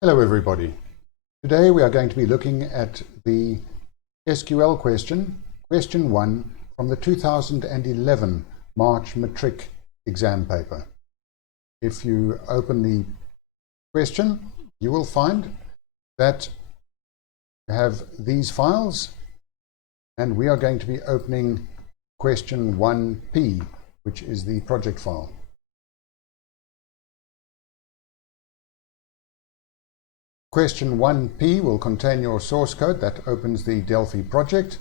Hello everybody. Today we are going to be looking at the SQL question 1 from the 2011 March Matric exam paper. If you open the question, you will find that you have these files, and we are going to be opening question 1P, which is the project file. Question 1P will contain your source code that opens the Delphi project,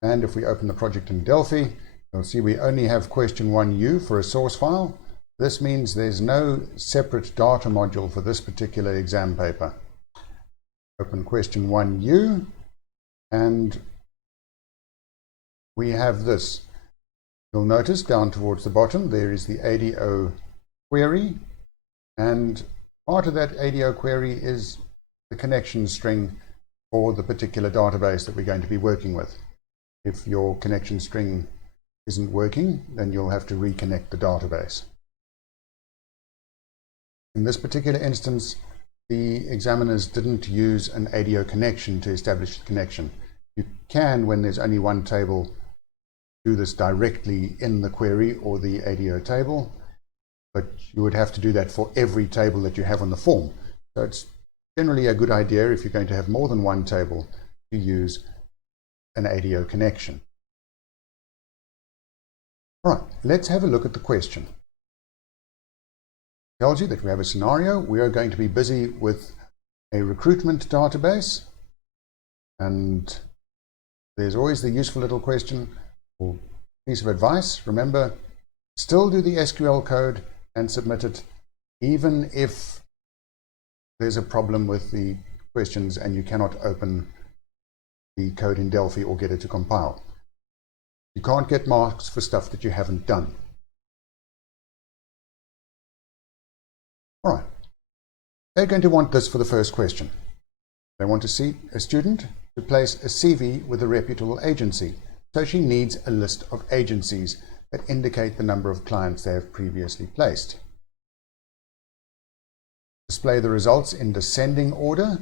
and if we open the project in Delphi, you'll see we only have question 1U for a source file. This means there's no separate data module for this particular exam paper. Open question 1U, and we have this. You'll notice down towards the bottom there is the ADO query, and part of that ADO query is the connection string for the particular database that we're going to be working with. If your connection string isn't working, then you'll have to reconnect the database. In this particular instance, the examiners didn't use an ADO connection to establish the connection. You can, when there's only one table, do this directly in the query or the ADO table, but you would have to do that for every table that you have on the form. So it's generally a good idea, if you're going to have more than one table, to use an ADO connection. All right, let's have a look at the question. It tells you that we have a scenario. We are going to be busy with a recruitment database, and there's always the useful little question or piece of advice. Remember, still do the SQL code and submit it, even if there's a problem with the questions and you cannot open the code in Delphi or get it to compile. You can't get marks for stuff that you haven't done. All right. They're going to want this for the first question. They want to see a student to place a CV with a reputable agency. So she needs a list of agencies that indicate the number of clients they have previously placed. Display the results in descending order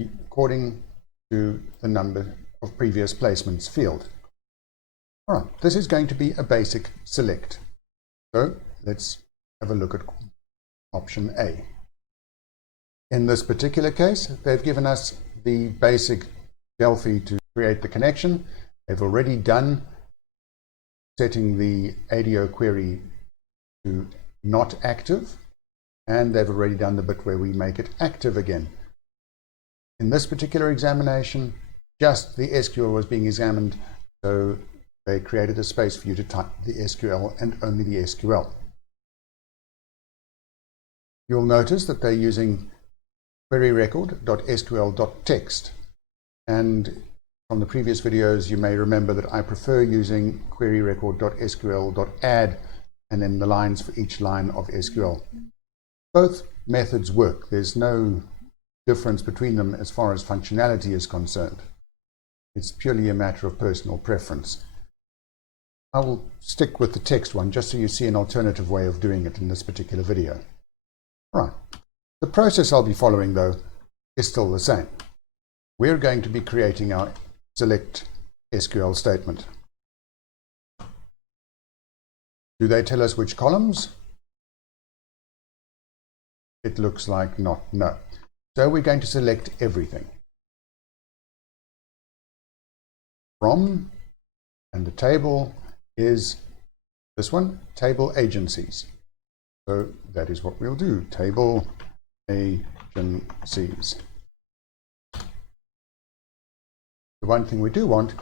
according to the number of previous placements field. All right, this is going to be a basic select. So let's have a look at option A. In this particular case, they've given us the basic Delphi to create the connection. They've already done setting the ADO query to not active, and they've already done the bit where we make it active again. In this particular examination, just the SQL was being examined, so they created a space for you to type the SQL and only the SQL. You'll notice that they're using query record.sql.text, and from the previous videos you may remember that I prefer using query record.sql.add and then the lines for each line of SQL. Both methods work. There's no difference between them as far as functionality is concerned. It's purely a matter of personal preference. I will stick with the text one just so you see an alternative way of doing it in this particular video. Right. The process I'll be following, though, is still the same. We're going to be creating our select SQL statement. Do they tell us which columns? It looks like not, no. So we're going to select everything. From, and the table is this one, table agencies. So that is what we'll do, table agencies. The one thing we do want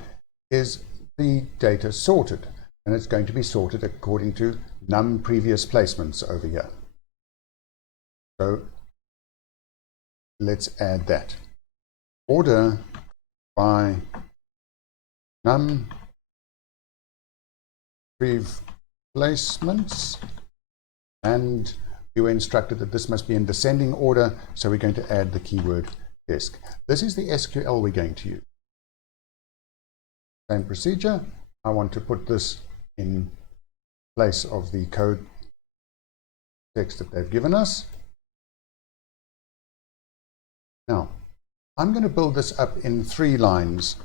is the data sorted, and it's going to be sorted according to num previous placements over here. So let's add that. Order by num previous placements, and we were instructed that this must be in descending order, so we're going to add the keyword desk. This is the SQL we're going to use. Same procedure. I want to put this in place of the code text that they've given us. Now, I'm going to build this up in 3 lines,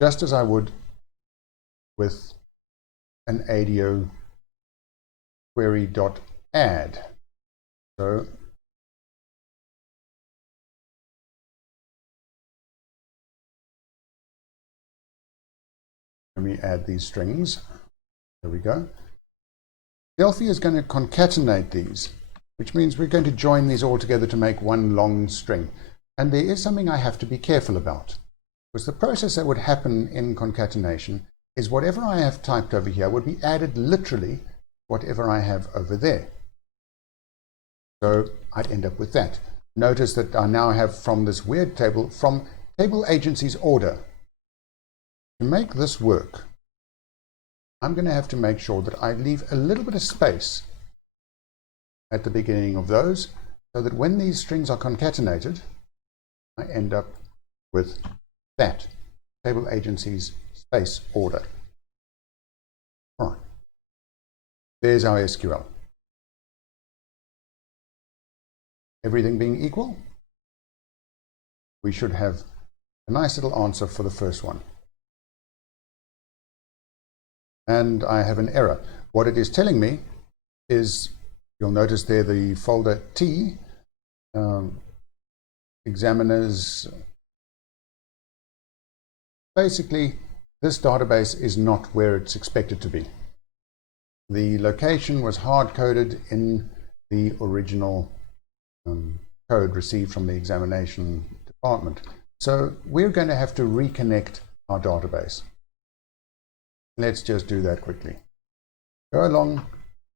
just as I would with an ADO query.add. So let me add these strings. There we go. Delphi is going to concatenate these, which means we're going to join these all together to make one long string. And there is something I have to be careful about, because the process that would happen in concatenation is whatever I have typed over here would be added literally to whatever I have over there. So I'd end up with that. Notice that I now have from this weird table, from table agency's order. To make this work, I'm going to have to make sure that I leave a little bit of space at the beginning of those, so that when these strings are concatenated, I end up with that, table agency's space order. All right. There's our SQL. Everything being equal, we should have a nice little answer for the first one. And I have an error. What it is telling me is, you'll notice there the folder T, examiners. Basically, this database is not where it's expected to be. The location was hard-coded in the original code received from the examination department. So we're going to have to reconnect our database. Let's just do that quickly. Go along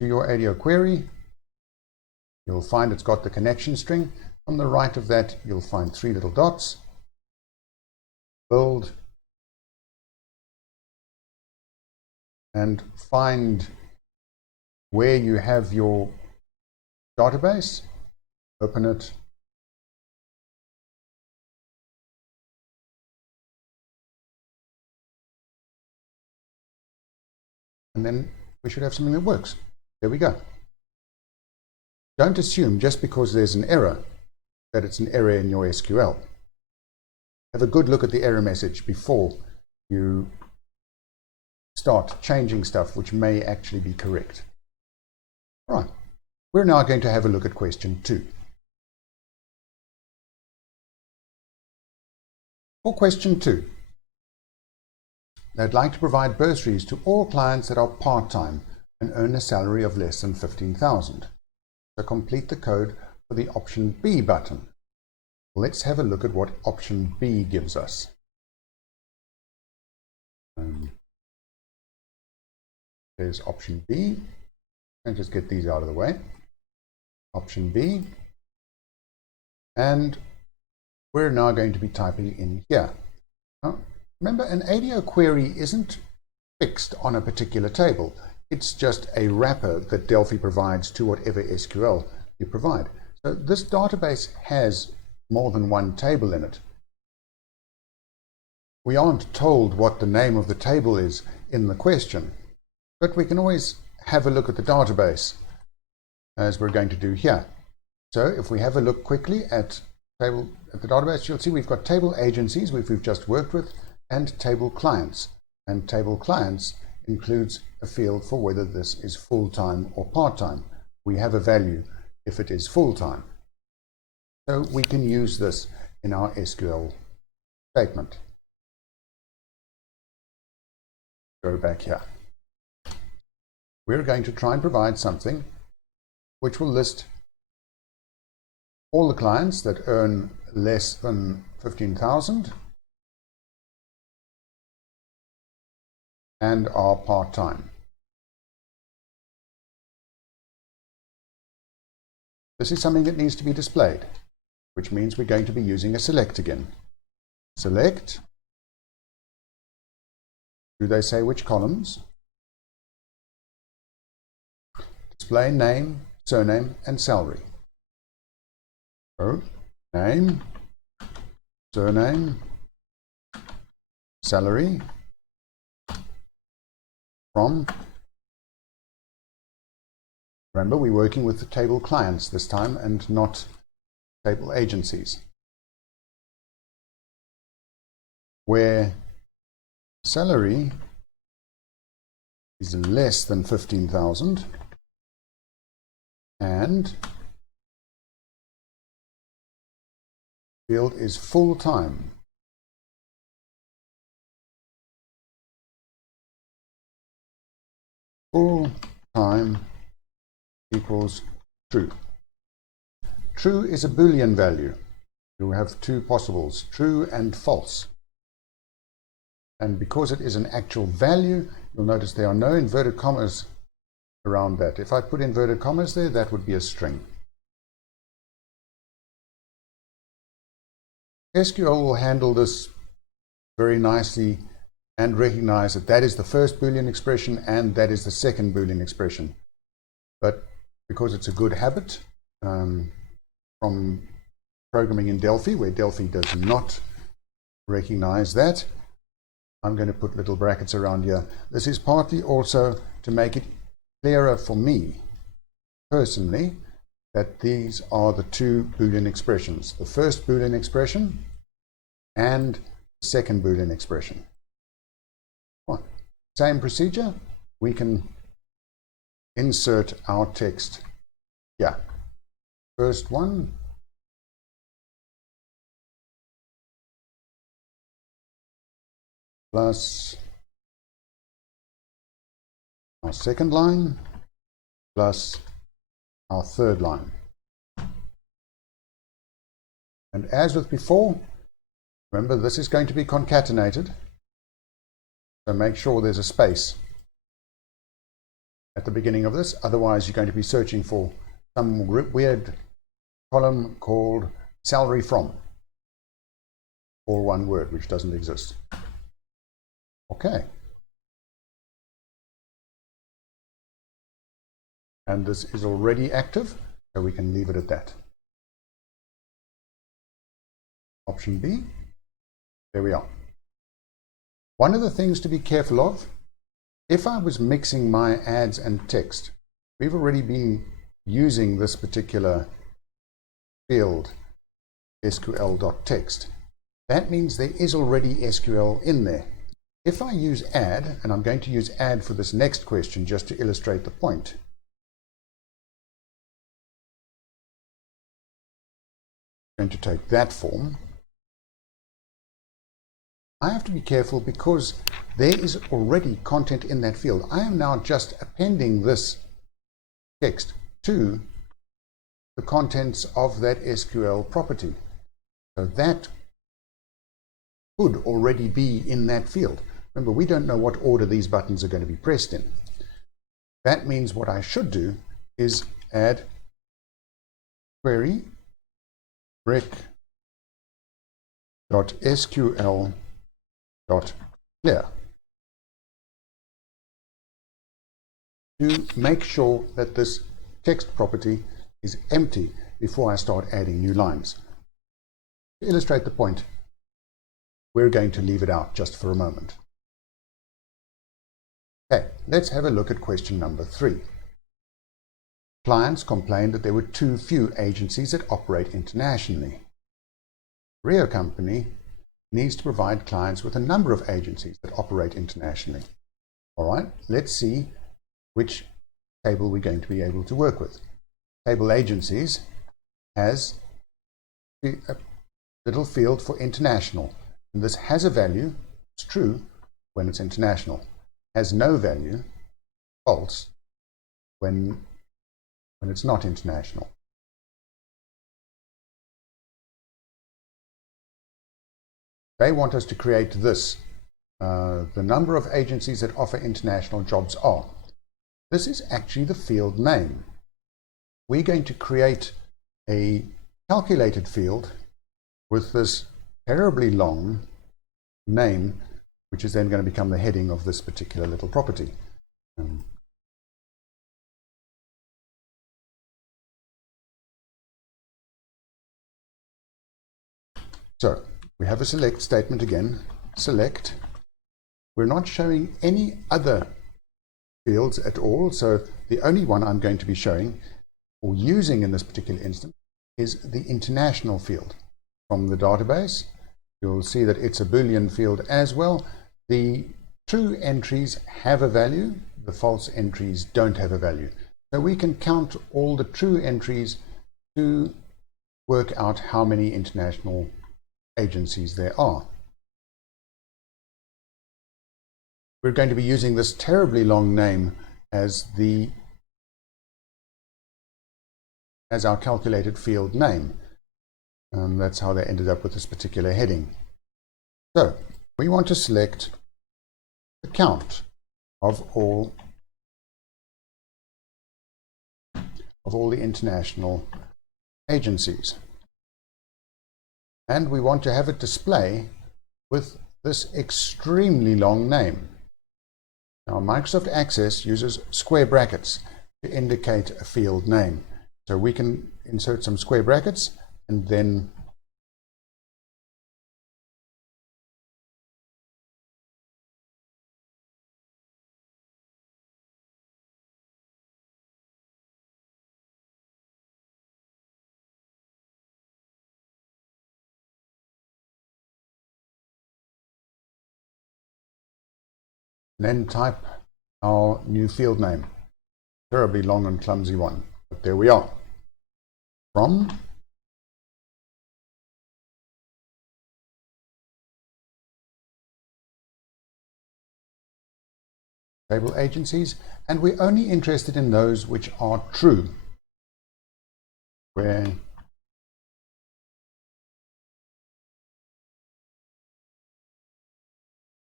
to your ADO query. You'll find it's got the connection string. On the right of that, you'll find 3 little dots. Build. And find where you have your database. Open it. And then we should have something that works. There we go. Don't assume just because there's an error that it's an error in your SQL. Have a good look at the error message before you start changing stuff which may actually be correct. All right. We're now going to have a look at question 2. For question 2, they'd like to provide bursaries to all clients that are part-time and earn a salary of less than $15,000. So complete the code for the option B button. Let's have a look at what option B gives us. There's option B. And just get these out of the way. Option B. And we're now going to be typing in here. Now, remember, an ADO query isn't fixed on a particular table. It's just a wrapper that Delphi provides to whatever SQL you provide. So this database has more than one table in it. We aren't told what the name of the table is in the question, but we can always have a look at the database, as we're going to do here. So if we have a look quickly at the database, you'll see we've got table agencies, which we've just worked with, and table clients. And table clients includes a field for whether this is full-time or part-time. We have a value if it is full-time. So we can use this in our SQL statement. Go back here. We're going to try and provide something which will list all the clients that earn less than 15,000 and are part-time. This is something that needs to be displayed, which means we're going to be using a select again. Select. Do they say which columns? Display name, surname, and salary. So, name, surname, salary, from. Remember, we're working with the table clients this time and not table agencies. where salary is less than 15,000 and field is full-time. Full-time equals true. True is a Boolean value. You have two possibles, true and false. And because it is an actual value, you'll notice there are no inverted commas around that. If I put inverted commas there, that would be a string. SQL will handle this very nicely and recognize that that is the first Boolean expression and that is the second Boolean expression. But because it's a good habit from programming in Delphi, where Delphi does not recognize that, I'm going to put little brackets around here. This is partly also to make it clearer for me personally that these are the two Boolean expressions, the first Boolean expression and the second Boolean expression. Well, same procedure, we can insert our text. Yeah, first one, plus our second line plus our third line. And as with before, remember this is going to be concatenated, so make sure there's a space at the beginning of this, otherwise you're going to be searching for some weird column called salary from, or one word which doesn't exist. Okay. And this is already active, so we can leave it at that. Option B, there we are. One of the things to be careful of, if I was mixing my ads and text, we've already been using this particular field, SQL.text. That means there is already SQL in there. If I use add, and I'm going to use add for this next question just to illustrate the point, I'm going to take that form. I have to be careful because there is already content in that field. I am now just appending this text to the contents of that SQL property. So that could already be in that field. Remember, we don't know what order these buttons are going to be pressed in. That means what I should do is add query rec.sql.clear to make sure that this text property is empty before I start adding new lines. To illustrate the point, we're going to leave it out just for a moment. Okay, let's have a look at question number 3. Clients complained that there were too few agencies that operate internationally. Rio Company needs to provide clients with a number of agencies that operate internationally. All right, let's see which table we're going to be able to work with. Table agencies has a little field for international, and this has a value, it's true when it's international, has no value, false, when it's not international. They want us to create this, the number of agencies that offer international jobs are. This is actually the field name. We're going to create a calculated field with this terribly long name, which is then going to become the heading of this particular little property. So we have a select statement again, select. We're not showing any other fields at all, so the only one I'm going to be showing or using in this particular instance is the international field. From the database, You'll see that it's a Boolean field as well. The true entries have a value, the false entries don't have a value. So we can count all the true entries to work out how many international agencies there are. We're going to be using this terribly long name as our calculated field name. That's how they ended up with this particular heading. So we want to select the count of all the international agencies. And we want to have it display with this extremely long name. Now, Microsoft Access uses square brackets to indicate a field name. So we can insert some square brackets and then type our new field name. Terribly long and clumsy one, but there we are. From table agencies, and we're only interested in those which are true, where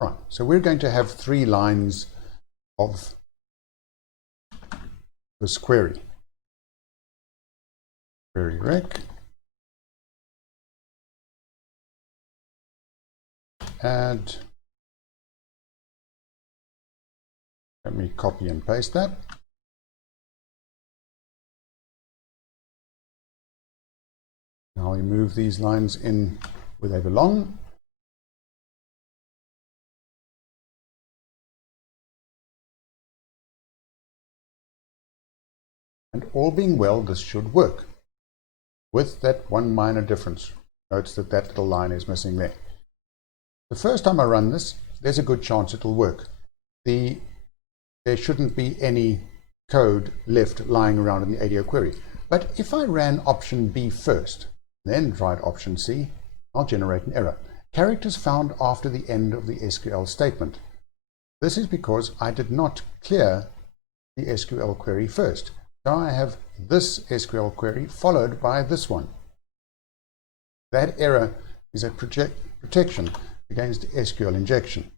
right, so we're going to have 3 lines of this query. Query rec, add, let me copy and paste that. Now we move these lines in where they belong. And all being well, this should work. With that one minor difference. Notice that that little line is missing there. The first time I run this, there's a good chance it'll work. There shouldn't be any code left lying around in the ADO query. But if I ran option B first, then tried option C, I'll generate an error. Characters found after the end of the SQL statement. This is because I did not clear the SQL query first. So I have this SQL query followed by this one. That error is a protection against SQL injection.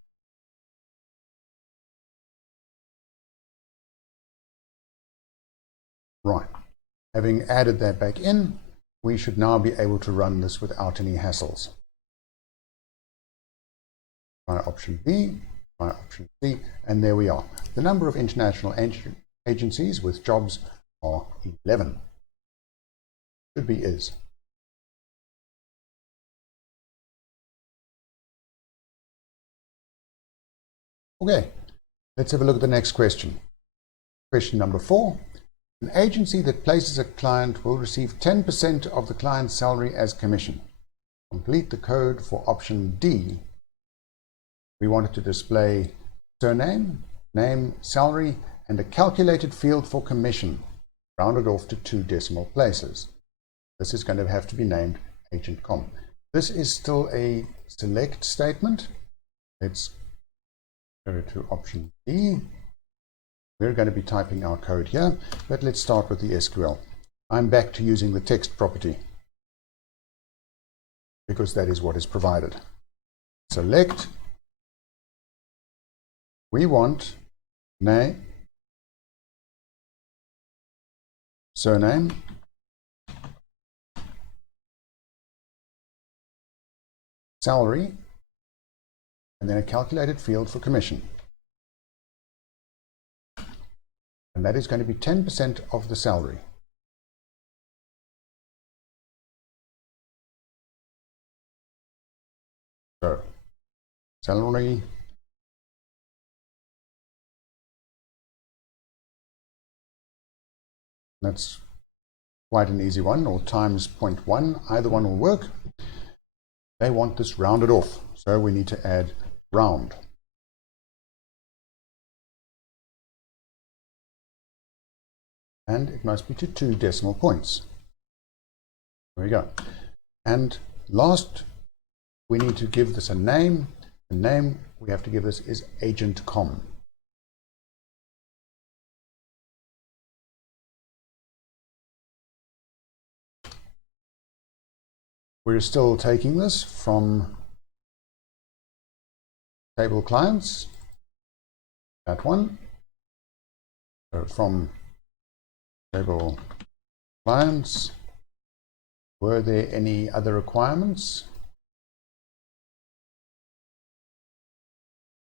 Right, having added that back in, we should now be able to run this without any hassles. Try option B, try option C, and there we are. The number of international agencies with jobs are 11. Should be is. Okay, let's have a look at the next question. Question number 4. An agency that places a client will receive 10% of the client's salary as commission. Complete the code for option D. We want it to display surname, name, salary, and a calculated field for commission, rounded off to 2 decimal places. This is going to have to be named agent com. This is still a select statement. Let's go to option D. We're going to be typing our code here, but let's start with the SQL. I'm back to using the text property because that is what is provided. Select. We want name, surname, salary, and then a calculated field for commission. And that is going to be 10% of the salary. So, salary, that's quite an easy one, or times 0.1, either one will work. they want this rounded off, so we need to add round. And it must be to 2 decimal points. There we go. And last, we need to give this a name. The name we have to give this is agent com. We're still taking this from table clients, that one. So from table clients, were there any other requirements?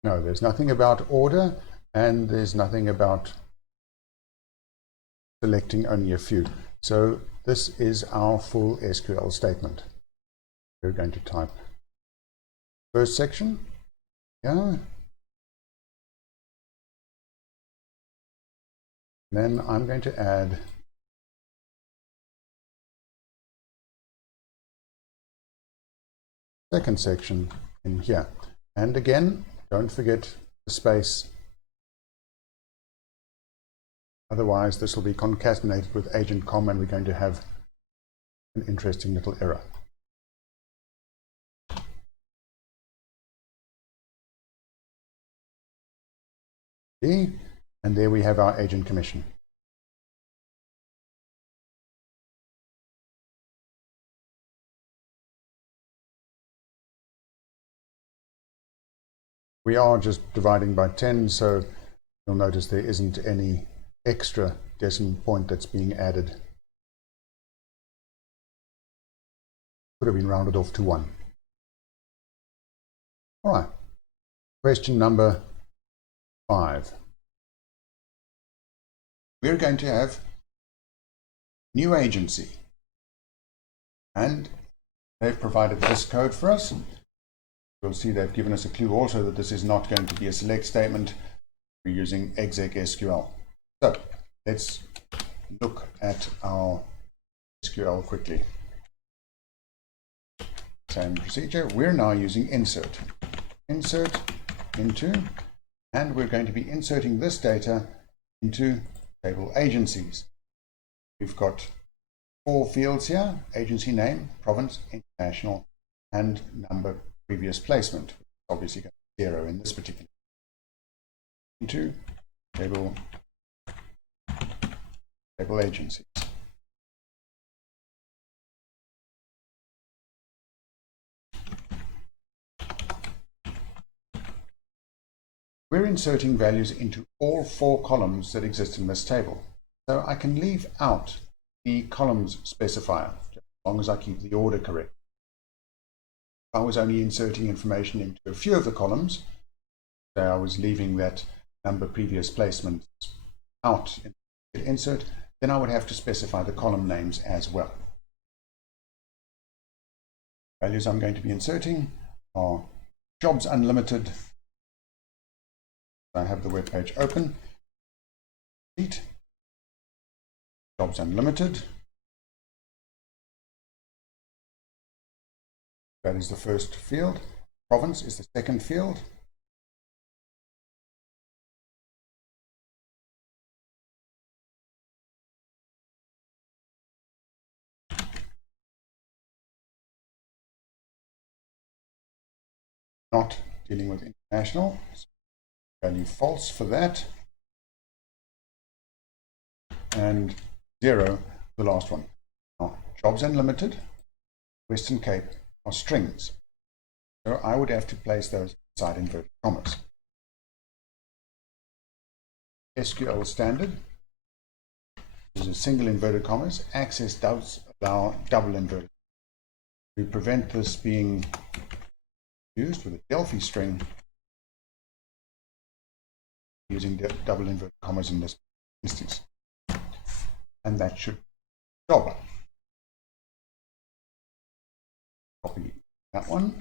No, there's nothing about order, and there's nothing about selecting only a few. So this is our full SQL statement. We're going to type first section. Yeah. Then I'm going to add second section in here. And again, don't forget the space. Otherwise, this will be concatenated with agent com, and we're going to have an interesting little error. And there we have our agent commission. We are just dividing by 10, so you'll notice there isn't any extra decimal point that's being added. Could have been rounded off to 1. All right, question number 5. We're going to have new agency, and they've provided this code for us. You'll see they've given us a clue also that this is not going to be a select statement. We're using exec SQL. So let's look at our SQL quickly. Same procedure. We're now using insert into, and we're going to be inserting this data into table agencies. We've got 4 fields here: agency name, province, international, and number previous placement. Obviously going to be 0 in this particular. Into table agencies. We're inserting values into all 4 columns that exist in this table. So I can leave out the columns specifier, as long as I keep the order correct. If I was only inserting information into a few of the columns, so I was leaving that number previous placement out in the insert, then I would have to specify the column names as well. Values I'm going to be inserting are jobs unlimited. I have the web page open. Jobs unlimited. That is the first field. Province is the second field. Not dealing with international. So value false for that. And 0, the last one. Now, jobs unlimited, Western Cape are strings. So I would have to place those inside inverted commas. SQL standard uses single inverted commas. Access does allow double inverted. To prevent this being used with a Delphi string, using double inverted commas in this instance. And that should job. Copy that one.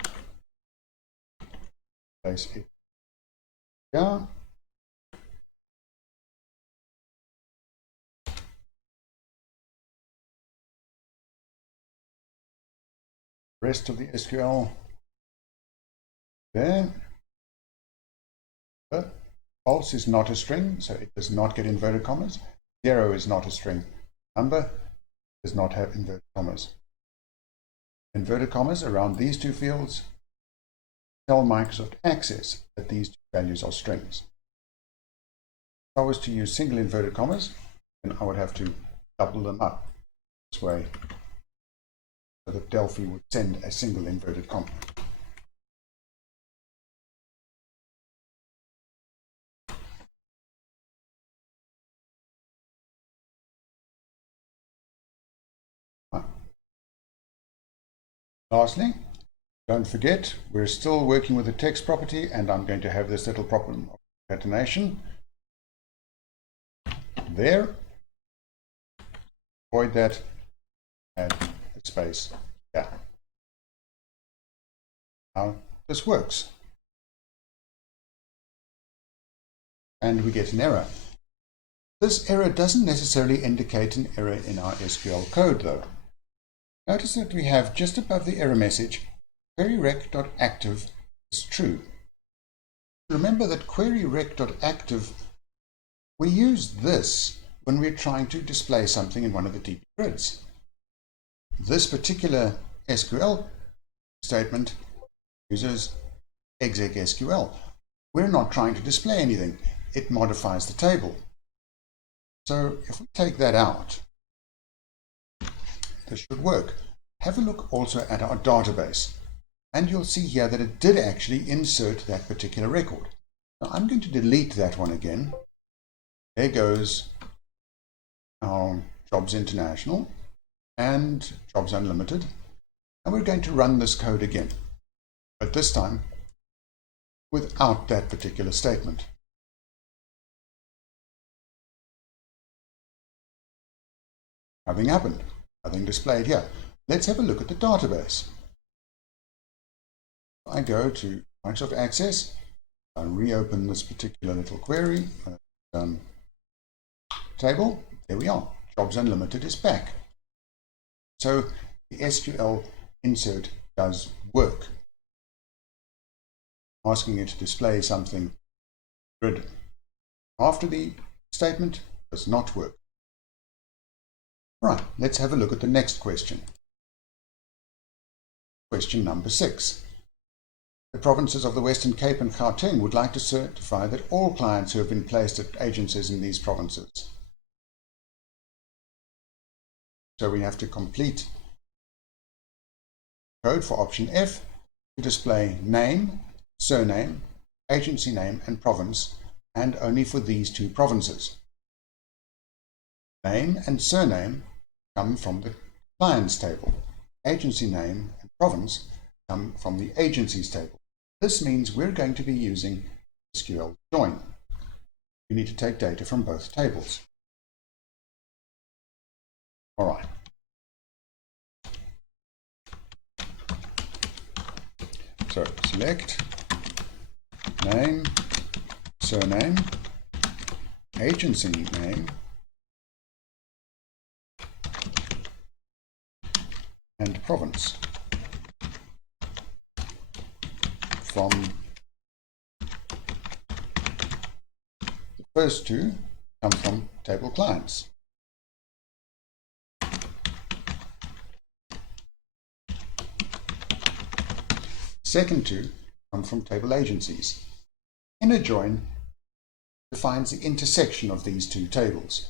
Place it here. Rest of the SQL there. False is not a string, so it does not get inverted commas. 0 is not a string. Number does not have inverted commas. Inverted commas around these two fields tell Microsoft Access that these two values are strings. If I was to use single inverted commas, then I would have to double them up this way, so that Delphi would send a single inverted comma. Lastly, don't forget, we're still working with the text property, and I'm going to have this little problem of concatenation there. Avoid that, add a space here. Now this works. And we get an error. This error doesn't necessarily indicate an error in our SQL code though. Notice that we have just above the error message, queryRec.active is true. Remember that queryRec.active, we use this when we're trying to display something in one of the DB grids. This particular SQL statement uses exec_SQL. We're not trying to display anything. It modifies the table. So if we take that out, this should work. Have a look also at our database, and you'll see here that it did actually insert that particular record. Now I'm going to delete that one again. There goes our Jobs International and Jobs Unlimited, and we're going to run this code again, but this time without that particular statement. Nothing happened. Nothing displayed here. Let's have a look at the database. I go to Microsoft Access, I reopen this particular little query table. There we are. Jobs Unlimited is back. So the SQL insert does work. Asking it to display something grid after the statement does not work. Right, let's have a look at the next question. Question number 6. The provinces of the Western Cape and Gauteng would like to certify that all clients who have been placed at agencies in these provinces. So we have to complete code for option F to display name, surname, agency name, and province, and only for these two provinces. Name and surname come from the clients table. Agency name and province come from the agencies table. This means we're going to be using SQL join. We need to take data from both tables. All right. So select name, surname, agency name, and province from the first two come from table clients. Second two come from table agencies. Inner join defines the intersection of these two tables,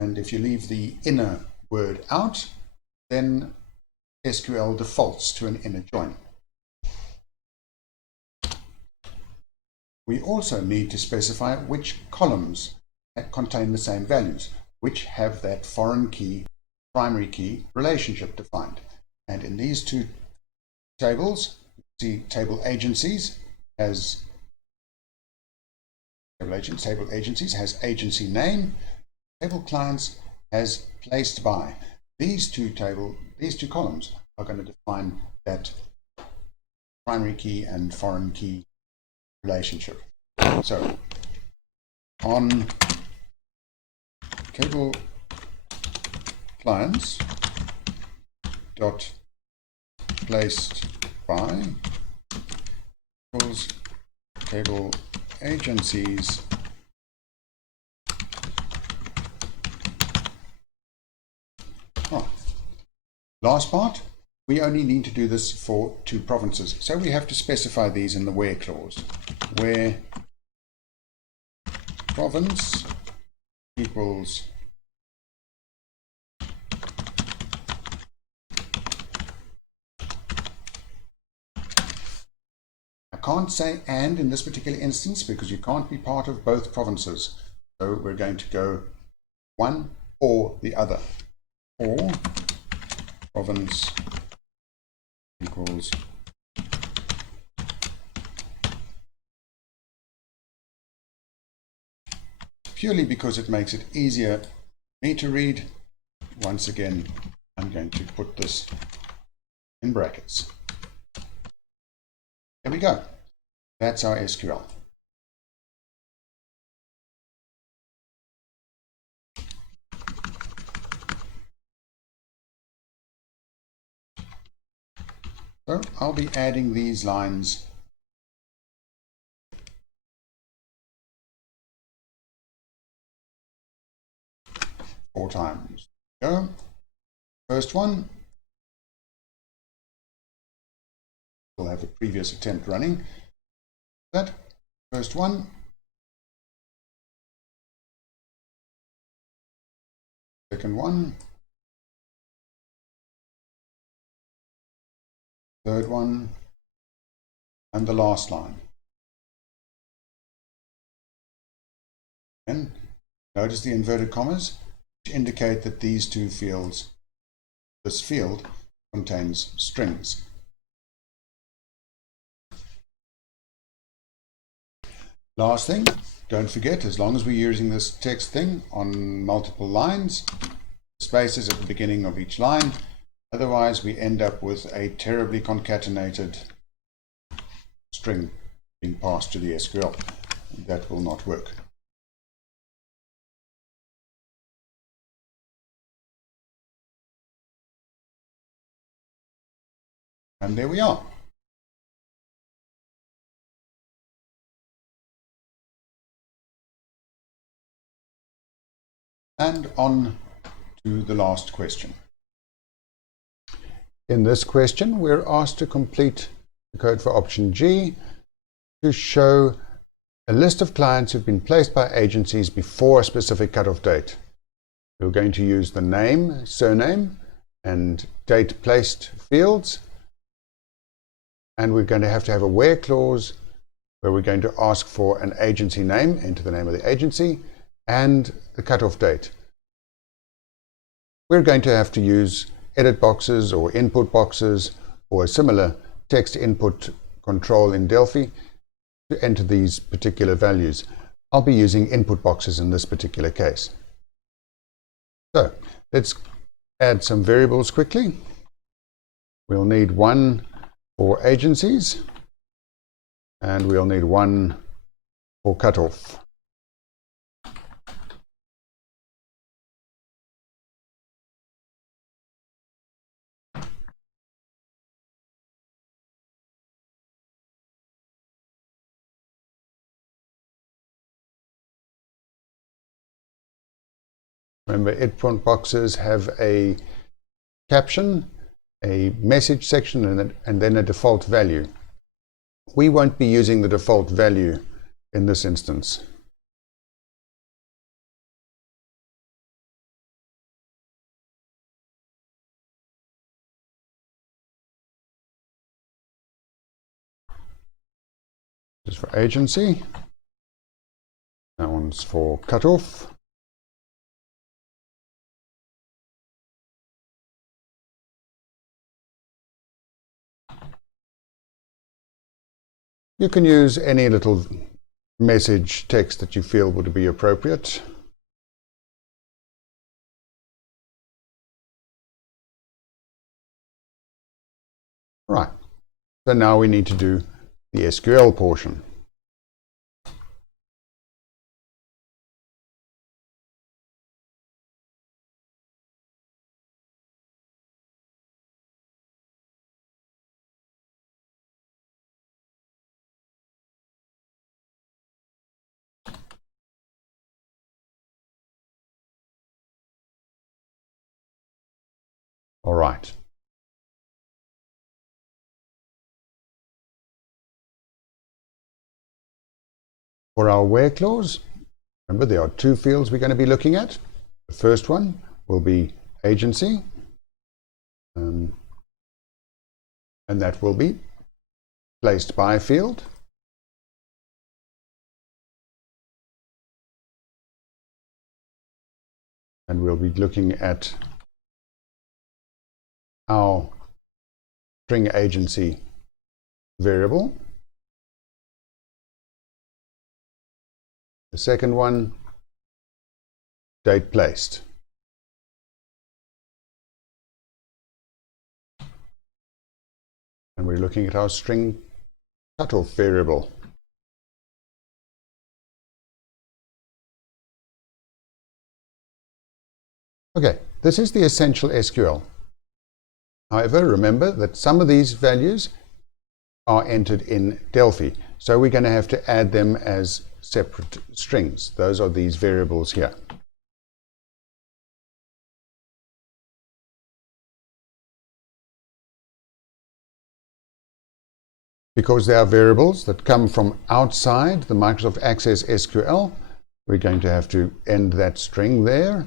and if you leave the inner word out, then SQL defaults to an inner join. We also need to specify which columns contain the same values, which have that foreign key, primary key relationship defined. And in these two tables, see table agencies has table agencies has agency name, table clients has placed by. These two columns are going to define that primary key and foreign key relationship. So on table clients dot placed by, equals table agencies last part, we only need to do this for 2 provinces. So we have to specify these in the where clause. Where province equals I can't say and in this particular instance because you can't be part of both provinces. So we're going to go one or the other. Or province equals purely because it makes it easier for me to read. Once again, I'm going to put this in brackets. There we go. That's our SQL. So I'll be adding these lines four times. Go. First one. We'll have a previous attempt running. That first one. Second one. Third one. And the last line. And notice the inverted commas, which indicate that these two fields, this field contains strings. Last thing, don't forget, as long as we're using this text thing on multiple lines, spaces at the beginning of each line, otherwise we end up with a terribly concatenated string being passed to the SQL. That will not work. And there we are. And on to the last question. In this question, we're asked to complete the code for option G to show a list of clients who've been placed by agencies before a specific cutoff date. We're going to use the name, surname, and date placed fields. And we're going to have a where clause where we're going to ask for an agency name, enter the name of the agency, and the cutoff date. We're going to have to use edit boxes or input boxes or a similar text input control in Delphi to enter these particular values. I'll be using input boxes in this particular case. So let's add some variables quickly. We'll need one for agencies and we'll need one for cutoff. Remember, input boxes have a caption, a message section, and then a default value. We won't be using the default value in this instance. This is for agency. That one's for cutoff. You can use any little message text that you feel would be appropriate. Right, so now we need to do the SQL portion. All right. For our where clause, remember there are two fields we're going to be looking at. The first one will be agency, and that will be placed by field. And we'll be looking at our string agency variable. The second one, date placed. And we're looking at our string cutoff variable. Okay, this is the essential SQL. However, remember that some of these values are entered in Delphi, so we're going to have to add them as separate strings. Those are these variables here. Because they are variables that come from outside the Microsoft Access SQL, we're going to have to end that string there,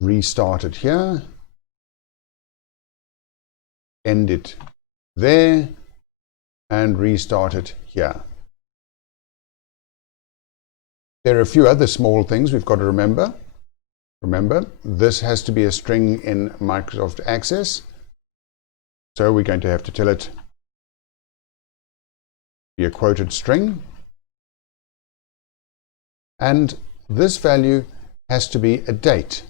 restart it here, end it there, and restart it here. There are a few other small things we've got to remember. Remember, this has to be a string in Microsoft Access, so we're going to have to tell it be a quoted string, and this value has to be a date.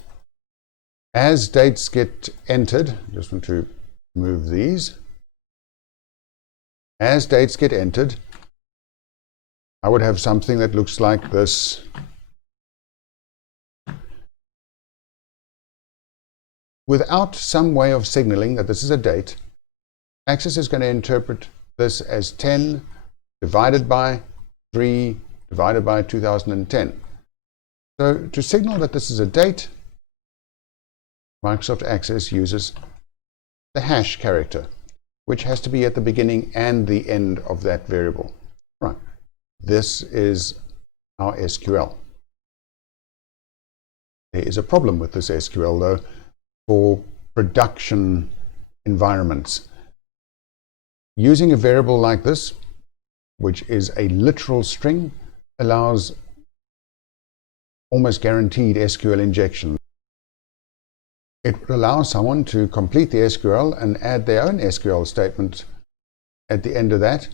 As dates get entered, just want to move these. As dates get entered, I would have something that looks like this. Without some way of signaling that this is a date, Access is going to interpret this as 10 divided by 3 divided by 2010. So to signal that this is a date, Microsoft Access uses the hash character, which has to be at the beginning and the end of that variable. Right. This is our SQL. There is a problem with this SQL, though, for production environments. Using a variable like this, which is a literal string, allows almost guaranteed SQL injection. It would allow someone to complete the SQL and add their own SQL statement at the end of that,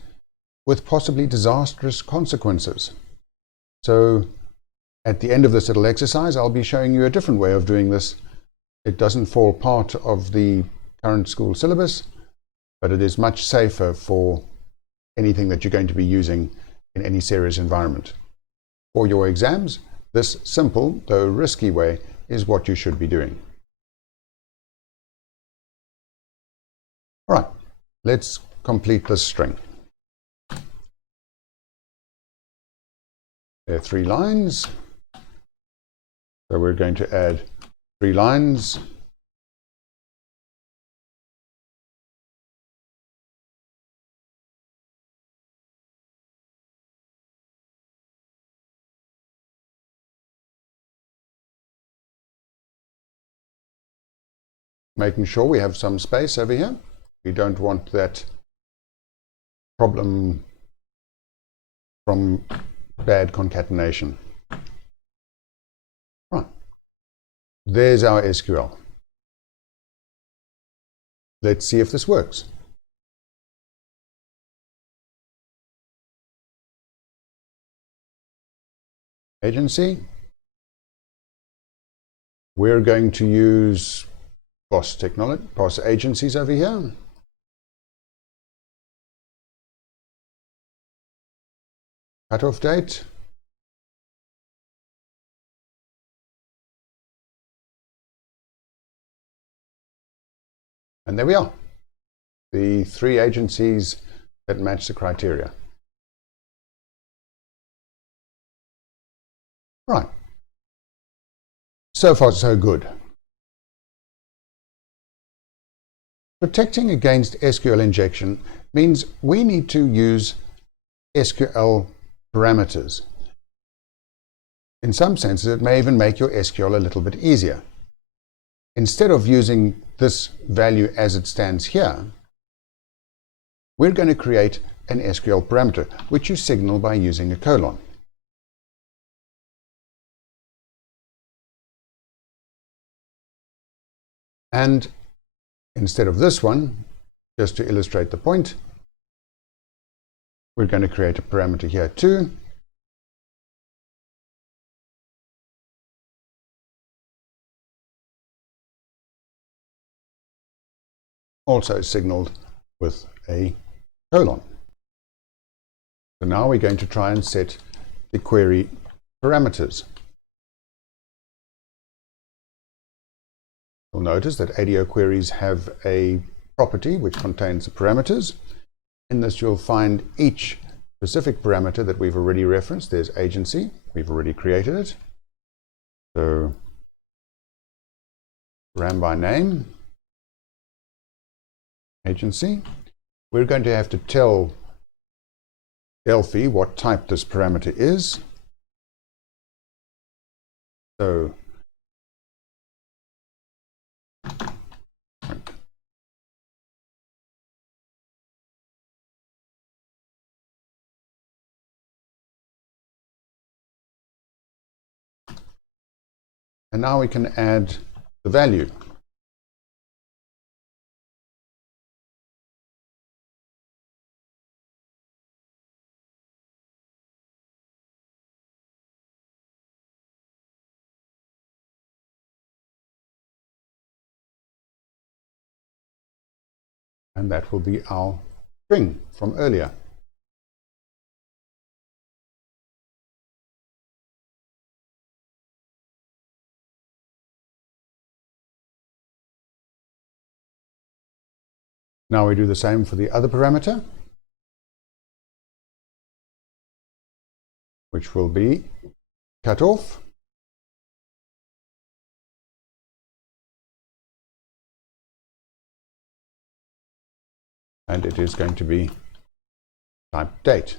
with possibly disastrous consequences. So at the end of this little exercise, I'll be showing you a different way of doing this. It doesn't fall part of the current school syllabus, but it is much safer for anything that you're going to be using in any serious environment. For your exams, this simple, though risky way is what you should be doing. All right, let's complete this string. There are 3 lines, so we're going to add 3 lines. Making sure we have some space over here. We don't want that problem from bad concatenation. Right. There's our SQL. Let's see if this works. Agency. We're going to use POS agencies over here. Cutoff date. And there we are. The 3 agencies that match the criteria. Right. So far, so good. Protecting against SQL injection means we need to use SQL parameters. In some senses, it may even make your SQL a little bit easier. Instead of using this value as it stands here, we're going to create an SQL parameter, which you signal by using a colon. And instead of this one, just to illustrate the point, we're going to create a parameter here too. Also signaled with a colon. So now we're going to try and set the query parameters. You'll notice that ADO queries have a property which contains the parameters. In this you'll find each specific parameter that we've already referenced. There's agency, we've already created it. So param by name, agency. We're going to have to tell Delphi what type this parameter is. So and now we can add the value. And that will be our string from earlier. Now we do the same for the other parameter, which will be cutoff. And it is going to be type date.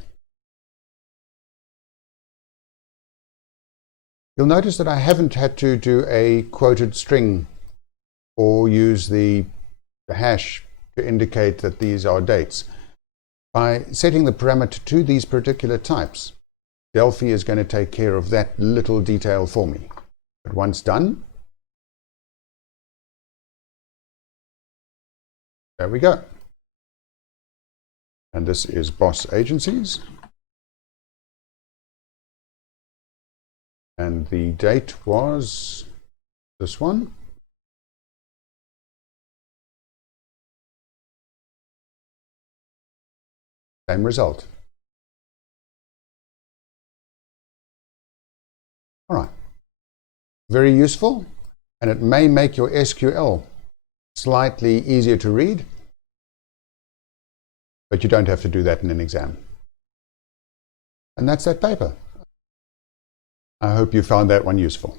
You'll notice that I haven't had to do a quoted string or use the hash to indicate that these are dates. By setting the parameter to these particular types, Delphi is going to take care of that little detail for me. But once done, there we go. And this is boss agencies. And the date was this one. Same result. All right. Very useful, and it may make your SQL slightly easier to read, but you don't have to do that in an exam. And that's that paper. I hope you found that one useful.